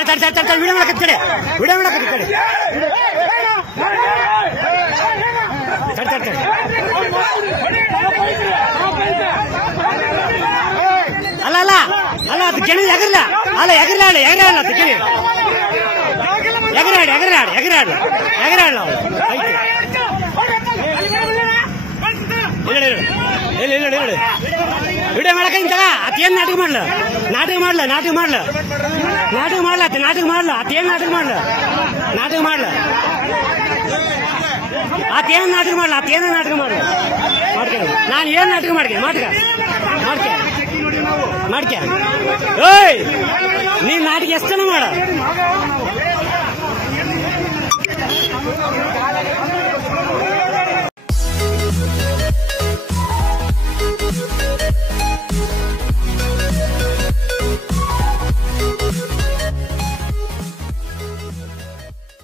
video ಮಾಡಕತ್ತಡೆ video ಮಾಡಕತ್ತಡೆ ಅಲ್ಲ ಅಲ್ಲ ಅಲ್ಲ ಅದು ಕೆಣಿ ಎಗರ್ಲ ಅಲ್ಲ ಎಗರಾಡು ಎಗರಾಡಲ್ಲ ಅದು ಕೆಣಿ ಎಗರಾಡು ಎಗರಾಡು ಎಗರಾಡು ಎಗರಾಡಲ್ಲ ವಿಡಿಯೋ ಮಾಡಕ ಇಂತಾಗ ಅತ್ತೇನ್ ನಾಟಕ ಮಾಡ್ಲ ನಾಟಕ ಮಾಡ್ಲ ನಾಟಕ ಮಾಡ್ಲ ನಾಟಕ ಮಾಡ್ಲ ಅತ್ತ ನಾಟಕ ಮಾಡ್ಲ ಅತ್ತೇನ್ ನಾಟಕ ಮಾಡ್ಲ ನಾಟಕ ಮಾಡ್ಲ ಅತ್ತೇನ್ ನಾಟಕ ಮಾಡ್ಲ ಅತ್ತೇನ ನಾಟಕ ಮಾಡ್ಲ ಮಾಡ್ಕೆ ನಾನು ಏನ್ ನಾಟಕ ಮಾಡ್ಕೆ ಮಾಡ್ಕೆ ಮಾಡ್ಕೆ ಮಾಡ್ಕೆ ಓಯ್ ನೀನ್ ನಾಟಕ ಎಷ್ಟು ಜನ ಮಾಡ